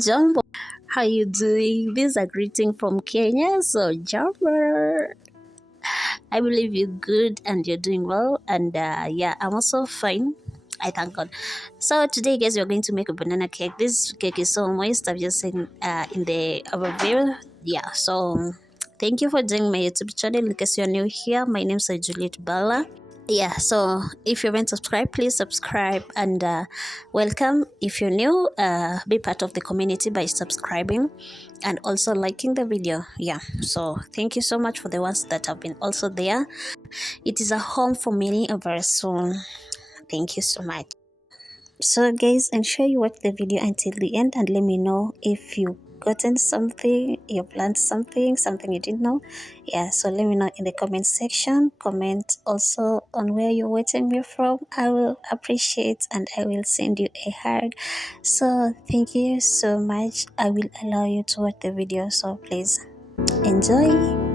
Jumbo, how you doing? This is a greeting from Kenya. So Jumbo, I believe you're good and you're doing well. And yeah, I'm also fine. I thank God. So today, guys, we're going to make a banana cake. This cake is so moist. I've just seen in the overview. Yeah. So thank you for joining my YouTube channel. In case you're new here, my name is Juliet Bala. Yeah, so if you haven't subscribed, please subscribe and welcome. If you're new, be part of the community by subscribing and also liking the video. Yeah, so thank you so much for the ones that have been also there. It is a home for many of us, so thank you so much. So guys, ensure you watch the video until the end and let me know if you gotten something, you've learned something you didn't know. Yeah, so let me know in the comment section. Comment also on where you're watching me from. I will appreciate and I will send you a hug. So thank you so much. I will allow you to watch the video, so please enjoy.